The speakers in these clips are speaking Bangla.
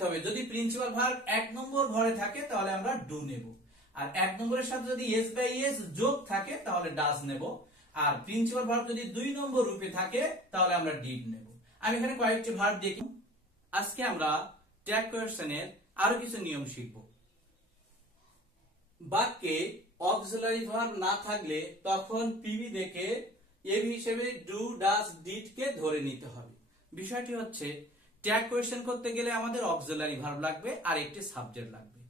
রাখতে হবে যদি প্রিন্সিপাল ভার্ব 1 নম্বর ঘরে থাকে তাহলে আমরা ডু নেব, আর 1 নম্বরের সাথে যদি এস বাই এস যোগ থাকে তাহলে ডাজ নেব, আর প্রিন্সিপাল ভার্ব যদি 2 নম্বর রূপে থাকে তাহলে আমরা ডিড নেব। আমি এখানে কয়েকটি ভার্ব দেখি। আজকে আমরা ট্যাগ কোয়েশ্চেনের আরো কিছু নিয়ম শিখব। বাক্যে অক্সিলারি ভার্ব না থাকলে তখন পিবি দেখে এবি হিসেবে ডু ডাজ ডিড কে ধরে নিতে হবে। বিষয়টি হচ্ছে ট্যাগ কোয়েশ্চেন করতে গেলে আমাদের অক্সিলারি ভার্ব লাগবে আর একটি সাবজেক্ট লাগবে।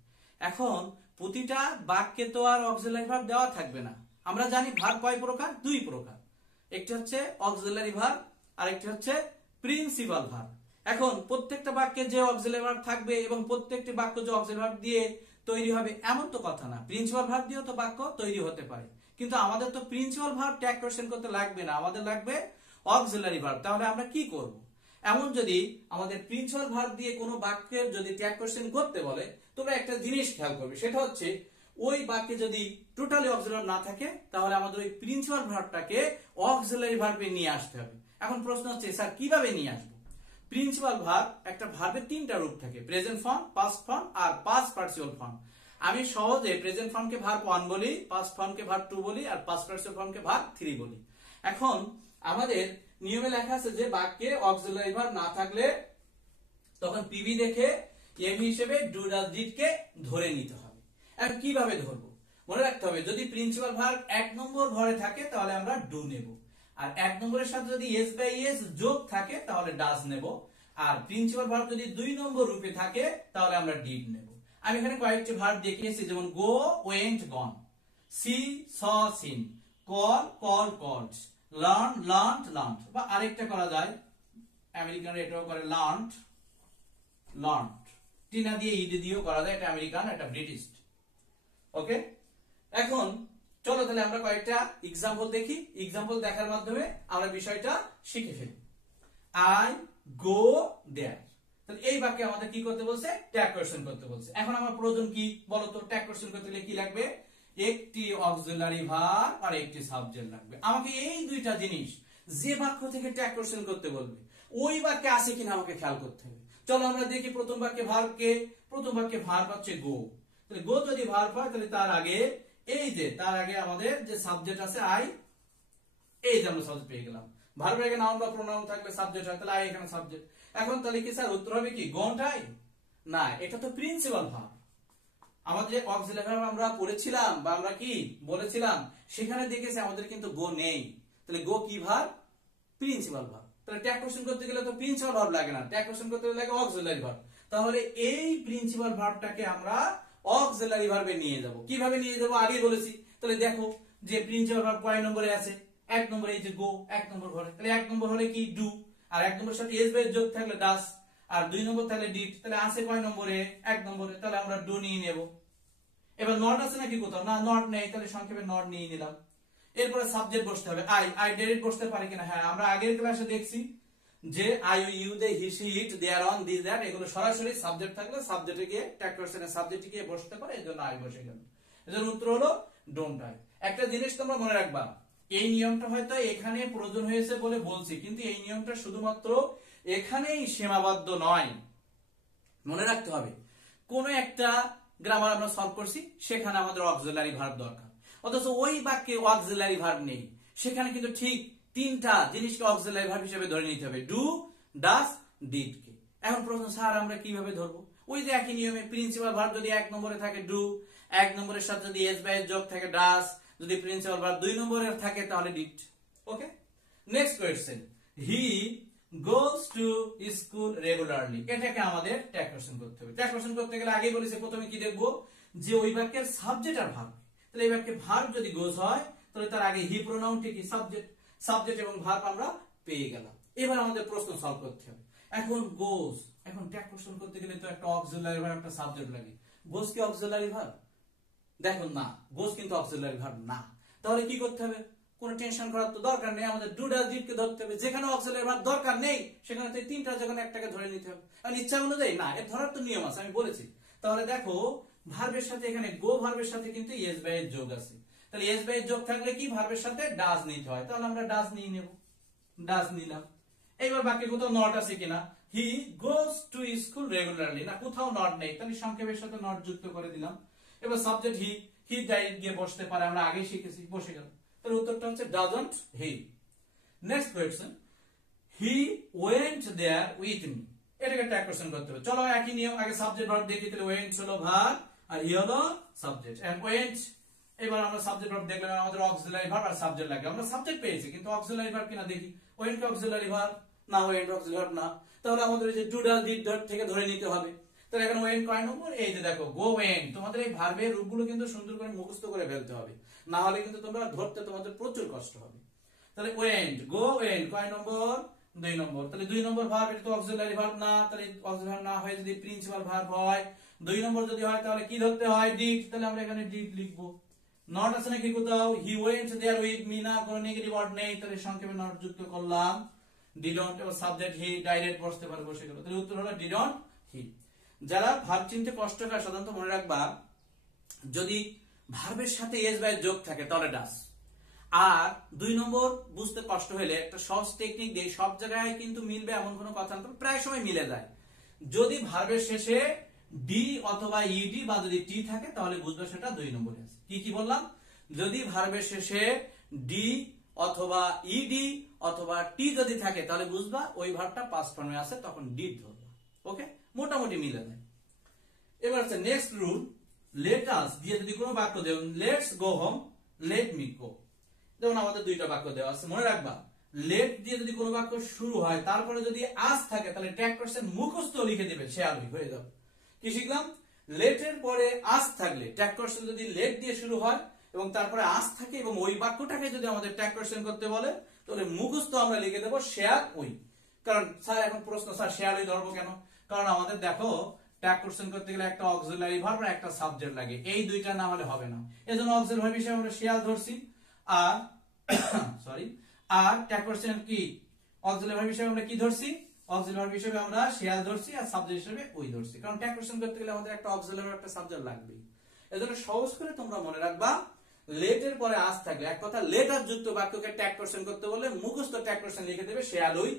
এখন প্রতিটা বাক্যে তো আর অক্সিলারি ভার্ব দেওয়া থাকবে না। আমরা জানি ভার্ব কয় প্রকার? 2 প্রকার। একটি হচ্ছে অক্সিলারি ভার্ব আর একটি হচ্ছে প্রিন্সিপাল ভার্ব। এখন প্রত্যেকটা বাক্যে যে অক্সিলারি ভার্ব থাকবে এবং প্রত্যেকটি বাক্য যে অক্সিলারি ভার্ব দিয়ে তৈরি হবে এমন তো কথা না। প্রিন্সিপাল ভার্ব দিয়েও তো বাক্য তৈরি হতে পারে, কিন্তু আমাদের তো প্রিন্সিপাল ভার্ব ট্যাগ কোয়েশ্চেন করতে লাগবে না, আমাদের লাগবে অক্সিলারি ভার্ব। তাহলে আমরা কি করব? এমন যদি আমাদের প্রিন্সিপাল ভার্ব দিয়ে কোনো বাক্যের যদি ট্যাগ কোয়েশ্চেন করতে বলে, তোমরা একটা জিনিস খেয়াল করবে, সেটা হচ্ছে ওই বাক্যে যদি টোটালি অক্সিলারি না থাকে তাহলে আমাদের ওই প্রিন্সিপাল ভার্বটাকে অক্সিলারি ভার্বে নিয়ে আসতে হবে। এখন প্রশ্ন হচ্ছে স্যার কিভাবে নিয়ে আসবো? প্রিন্সিপাল ভার্ব একটা ভার্বের 3টা রূপ থাকে, প্রেজেন্ট ফর্ম, পাস্ট ফর্ম আর পাস্ট পার্টিসিপল ফর্ম। আমি সহজে প্রেজেন্ট ফর্মকে ভার্ব 1 বলি, পাস্ট ফর্মকে ভার্ব 2 বলি আর পাস্ট পার্টিসিপল ফর্মকে ভার্ব 3 বলি। এখন আমাদের নিয়মে লেখা আছে যে বাক্যে অক্সিলারি ভার্ব না থাকলে তখন পিবি দেখে এবি হিসেবে ডু ডাজ ডিড কে ধরে নিতে হবে। এখন কিভাবে ধরবো? মনে রাখতে হবে যদি প্রিন্সিপাল ভার্ব 1 নম্বর ঘরে থাকে তাহলে আমরা ডু নেব, আর 1 নম্বরের সাথে যদি এস বাই এস যোগ থাকে তাহলে ডাজ নেব, আর প্রিন্সিপাল ভার্ব যদি 2 নম্বর রূপে থাকে তাহলে আমরা ডিড নেব। আমি এখানে কয়েকটি ভার্ব দেখিয়েছি, যেমন go went gone, see saw seen, call call called, learn learned learned, বা আরেকটা করা যায় আমেরিকান এটাও করে লার্নড লার্নড, টিনা দিয়ে ইডি দিয়েও করা যায়, এটা আমেরিকান এটা ব্রিটিশ। ওকে, এখন চলো তাহলে আমরা কয়েকটা এক্সাম্পল দেখি। এক্সাম্পল দেখার মাধ্যমে আমরা বিষয়টা শিখে ফেলি। আই গো দেয়ার, তাহলে এই বাক্যে আমাদের কি করতে বলছে? ট্যাগ কোয়েশ্চেন করতে বলছে। এখন আমার প্রয়োজন কি বলতো? ট্যাগ কোয়েশ্চেন করতে গেলে কি লাগবে? একটি অক্সিলারি ভার্ব আর একটি সাবজেক্ট লাগবে। আমাকে এই দুইটা জিনিস যে বাক্য থেকে ট্যাগ কোয়েশ্চেন করতে বলবে ওই বাক্যে আছে কিনা আমাকে খেয়াল করতে হবে। চলো আমরা দেখি প্রথম বাক্যে ভার্বকে। প্রথম বাক্যে ভার্ব হচ্ছে গো, তাহলে গো যদি ভার্ব হয় তাহলে তার আগে এই যে তার আগে আমাদের যে সাবজেক্ট আছে আই, এই যে আমরা সাবজেক্ট পেয়ে গেলাম। ভার্বের আগে নাউন বা প্রোনাউন থাকলে সাবজেক্ট হয়, তাহলে আই এখানে সাবজেক্ট। এখন তাহলে কি স্যার উত্তর হবে কি গোটাই? না, এটা তো প্রিন্সিপাল ভার্ব। আমাদের যে অক্সিলারি ভার্ব আমরা পড়েছিলাম বা আমরা কি বলেছিলাম সেখানে দেখেছি আমাদের কিন্তু গো নেই। তাহলে গো কি ভার্ব? Principal verb. তাহলে ট্যাগ কোয়েশ্চেন করতে গেলে তো প্রিন্সিপাল ভার্ব লাগে না, ট্যাগ কোয়েশ্চেন করতে লাগে অক্সিলারি ভার্ব। তাহলে এই প্রিন্সিপাল ভার্বটাকে আমরা অক্সিলারি ভার্বে নিয়ে যাব। কিভাবে নিয়ে যাব আগে বলেছি। তাহলে দেখো যে প্রিন্সিপাল ভার্ব কয় নম্বরে আছে? 1 নম্বরে, এই যে গো 1 নম্বর ঘরে। তাহলে 1 নম্বর হলে কি? ডু, আর 1 নম্বরের সাথে এস বাই যোগ থাকলে ডাস, আর 2 নম্বর থাকলে ডিড। তাহলে আছে কয় নম্বরে? 1 নম্বরে। তাহলে আমরা ডু নিয়ে নেব। এবার নট আছে নাকি কোথাও? না, নট নেই, তাহলে সংক্ষেপে নট নিয়ে নিলাম। এরপরে সাবজেক্ট বসতে হবে। আই, আই ডাইরেক্ট বসতে পারে কিনা? হ্যাঁ, আমরা আগের ক্লাসে দেখছি যে I you they he she it there on this that, এগুলো সরাসরি সাবজেক্ট থাকলে সাবজেক্টে গিয়ে ট্যাগ কোয়েশ্চেনের সাবজেক্টে গিয়ে বসতে পারে, এজন্য আই বসে গেল। এজন্য উত্তর হলো ডোন্ট আই। একটা জিনিস তোমরা মনে রাখবা, এই নিয়মটা হয়তো এখানে প্রয়োজন হয়েছে বলে বলছি, কিন্তু এই নিয়মটা শুধুমাত্র এখানেই সীমাবদ্ধ নয়। মনে রাখতে হবে কোন একটা গ্রামার আমরা সলভ করছি সেখানে আমাদের অক্সিলারি ভার্ব দরকার, অথচ ওই বাক্যে অক্সিলারি ভার্ব নেই, সেখানে কিন্তু ঠিক 3টা জিনিসকে অক্সিলারি ভার্ব হিসেবে ধরে নিতে হবে, ডু ডাজ ডিড কে। এখন প্রশ্ন, স্যার আমরা কিভাবে ধরবো? ওই যে একই নিয়মে প্রিন্সিপাল ভার্ব যদি 1 নম্বরে থাকে ডু, 1 নম্বরের সাথে যদি এস বাই যোগ থাকে ডাজ, যদি প্রিন্সিপাল ভার্ব 2 নম্বরে থাকে তাহলে did. Okay, next question, he goes to school regularly, এটাকে আমাদের ট্যাগ কোয়েশ্চেন করতে হবে। ট্যাগ কোয়েশ্চেন করতে গেলে আগেই বলেছি প্রথমে কি দেখবো যে ওই বাক্যের সাবজেক্ট আর ভার্ব। তাহলে এই বাক্যে ভার্ব যদি গোজ হয় তাহলে তার আগে হি প্রোনাউনটি কি? সাবজেক্ট। সাবজেক্ট এবং ভার্ব আমরা পেয়ে গেলাম। এবার আমাদের প্রশ্ন সলভ করতে হবে। এখন গোজ, এখন ট্যাগ কোয়েশ্চেন করতে গেলে তো একটা অক্সিলারি ভার্ব একটা সাবজেক্ট লাগে। গোজ কি অক্সিলারি ভার্ব? দেখো না, গোজ কিন্তু অক্সিলারি ভার্ব না। তাহলে কি করতে হবে? কোনো টেনশন করার তো দরকার নেই, আমাদের ডু ডাজ ডিড কে ধরতে হবে। যেখানে অক্সিলারি ভার্ব দরকার নেই সেখানে তো 3টা যখন একটাকে ধরে নিতে হবে। আর ইচ্ছা অনুযায়ী না, এর ধরার তো নিয়ম আছে, আমি বলেছি। তাহলে দেখো ভার্বের সাথে এখানে গো ভার্বের সাথে কিন্তু এস বাই এর যোগ আছে। তাহলে এস বাই এর যোগ থাকলে কি ভার্বের সাথে ডাজ নিতে হয়, তাহলে আমরা ডাজ নিয়ে নেব, ডাজ নিলাম। এইবার বাকি কোথাও নট আছে কিনা? হি গোজ টু স্কুল রেগুলারলি, না কোথাও নট নেই, তাহলে সংক্ষেপের সাথে নট যুক্ত করে দিলাম। এবার সাবজেক্ট হি, হি ডাইরেক্ট গিয়ে বসতে পারে, আমরা আগেই শিখেছি, বসে গেল। তাহলে উত্তরটা হচ্ছে doesn't he. Next question, he went there with me, এটাকে ট্যাগ কোয়েশ্চেন করতে হবে। চলো একই নিয়ম, আগে সাবজেক্ট ভার্ব দেখি, তাহলে ওয়েন্ট হলো ভার্ব আর হি হলো সাবজেক্ট। এন্ড ওয়েন্ট, এবার আমরা সাবজেক্ট ভার্ব দেখলাম, আমাদের অক্সিলারি ভার্ব আর সাবজেক্ট লাগে, আমরা সাবজেক্ট পেয়েছি কিন্তু অক্সিলারি ভার্ব কিনা দেখি। ওয়েন্ট কি অক্সিলারি ভার্ব? না, ওয়েন্ট অক্সিলারি ভার্ব না, তাহলে আমাদের এই যে ডু ডাজ ডিড থেকে ধরে নিতে হবে। তাহলে এখানে ওয়েন্ট কয় নম্বর? এই যে দেখো গো ওয়েন্ট। তোমাদের এই ভার্বের রূপগুলো কিন্তু সুন্দর করে মুখস্থ করে ফেলতে হবে, না হলে কিন্তু তোমরা ধরতে তোমাদের প্রচুর কষ্ট হবে। তাহলে ওয়েন্ট, গো ওয়েন্ট কয় নম্বর? 2 নম্বর। তাহলে 2 নম্বর ভার্ব, এটা তো অক্সিলারি ভার্ব না, তাহলে অক্সিলারি ভার্ব না হয় যদি প্রিন্সিপাল ভার্ব হয়, 2 নম্বর যদি হয় তাহলে কি ধরতে হয়? ডিড। তাহলে আমরা এখানে ডিড লিখবো। নট আছে নাকি কোথাও? He went there with me, না, কোনো নেগেটিভ ওয়ার্ড নেই, তাহলে সংক্ষেপে নট যুক্ত করলাম। ডিডন্ট, এবার সাবজেক্ট হি ডাইরেক্ট বসতে পারে, বসে গেল। তাহলে উত্তর হলো ডিডন্ট হি। যারা ভার্ব চিনতে কষ্ট হয় সাধারণত মনে রাখবা, যদি ভার্বের সাথে এস বা যোগ থাকে তাহলে ডাস। আর 2 নম্বর বুঝতে কষ্ট হলে একটা সহজ টেকনিক দিয়ে, সব জায়গায় কিন্তু মিলবে এমন কোনো কথা না, প্রায় সময় মিলে যায়। যদি ভার্বের শেষে ডি অথবা ইডি বা যদি টি থাকে তাহলে বুঝবে সেটা 2 নম্বরে আছে। কি কি বললাম? যদি ভার্বের শেষে ডি অথবা ইডি অথবা টি যদি থাকে তাহলে বুঝবা ওই ভার্বটা পাস্ট ফর্মে আছে, তখন ডিড ধরবা। ওকে, মোটামুটি মিলে যায়। এবার আছে নেক্সট রুল, লেট আস দিয়ে যদি কোনো বাক্য দেও, let's go home, let me go, যেমন আমাদের 2টা বাক্য দেওয়া আছে, মনে রাখবা লেট দিয়ে যদি কোনো বাক্য শুরু হয় তারপরে যদি আস থাকে তাহলে ট্যাগ কোশ্চেন মুখস্থ লিখে দিবে, সে আলুই হয়ে যাবে। কি শিখলাম? লেটের পরে আস থাকলে ট্যাগ কোশ্চেন যদি লেট দিয়ে শুরু হয় এবং তারপরে আস থাকে এবং ওই বাক্যটাকে যদি আমাদের ট্যাগ কোশ্চেন করতে বলে তাহলে মুখস্থ আমরা লিখে দেবো শেয়ার ওই। কারণ স্যার এখন প্রশ্ন, স্যার শেয়ার ওই ধরবো কেন? কারণ আমাদের দেখো ট্যাগ কোশ্চেন করতে গেলে একটা অক্সিলারি ভার্ব আর একটা সাবজেক্ট লাগে, এই 2টা না হলে হবে না। এজন্য অক্সিলারি ভার্ব হিসেবে আমরা শেয়ার ধরছি, আর সরি, আর ট্যাগ কোশ্চেন কি অক্সিলারি ভার্ব হিসেবে আমরা কি ধরছি? অক্সিলারি ভার্ব হিসেবে আমরা শেয়ার ধরছি আর সাবজেক্ট হিসেবে ওই ধরছি, কারণ ট্যাগ কোশ্চেন করতে গেলে আমাদের একটা অক্সিলারি ভার্ব একটা সাবজেক্ট লাগবে। এজন্য সহজ করে তোমরা মনে রাখবা, লেটের পরে আস থাকলে, এক কথা লেটার যুক্ত বাক্যকে ট্যাগ কোশ্চেন করতে বলে মুখস্থ ট্যাগ কোশ্চেন লিখে দেবে সে আলুই।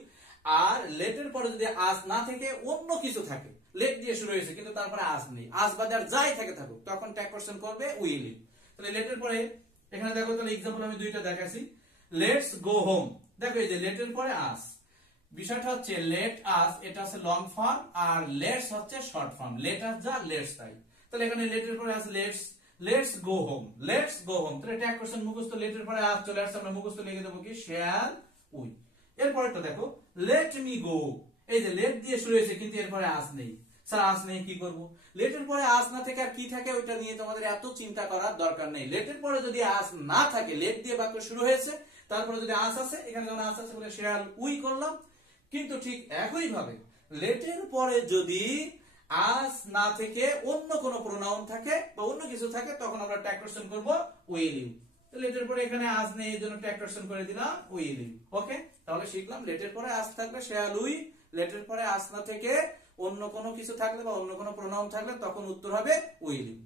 আর লেটের পরে যদি আস না থেকে অন্য কিছু থাকে, লেট দিয়ে শুরু হয়েছে কিন্তু তারপরে আস নেই, আস বাদে আর যাই থাকে থাকুক, তখন ট্যাগ কোশ্চেন করবে উইল। তাহলে লেটের পরে এখানে দেখো, তাহলে एग्जांपल আমি 2টা দেখাচ্ছি। লেটস গো হোম, দেখো এই যে লেটের পরে আস, বিষয়টা হচ্ছে লেট আস এটা হচ্ছে লং ফর্ম আর লেটস হচ্ছে শর্ট ফর্ম, লেট আস যা লেটস তাই। তাহলে এখানে লেটের পরে us let's, let's go home, let's go home, তাহলে ট্যাগ কোশ্চেন মুখস্থ, লেটের পরে আস চলে আসছে, আমরা মুখস্থ লিখে দেবো কি শ্যাল উই। এরপরটা দেখো লেট মি গো, এই যে লেট দিয়ে শুরু হয়েছে কিন্তু এরপরে আস নেই, স্যার আস নেই কি করব? লেটের পরে আস না থেকে আর কি থাকে ওইটা নিয়ে তোমাদের এত চিন্তা করার দরকার নেই। লেটের পরে যদি আস না থাকে, লেট দিয়ে বাক্য শুরু হয়েছে তারপরে যদি আস আছে, এখানে যখন আস আছে বলে শ্যাল উই করলাম, কিন্তু ঠিক একই ভাবে লেটের পরে যদি আস না থেকে অন্য কোনো প্রোনাউন থাকে বা অন্য কিছু থাকে তখন আমরা ট্যাগ কোশ্চেন করব উইল ইউ। লেটের পরে এখানে আস নেই, এর জন্য ট্যাগ কোশ্চেন করে দিলাম উইল ইউ। ওকে, তাহলে শিখলাম লেটের পরে আস থাকলে শ্যাল উই, লেটের পরে আস না থেকে অন্য কোনো কিছু থাকলে বা অন্য কোনো প্রোনাউন থাকলে তখন উত্তর হবে উইল ইউ।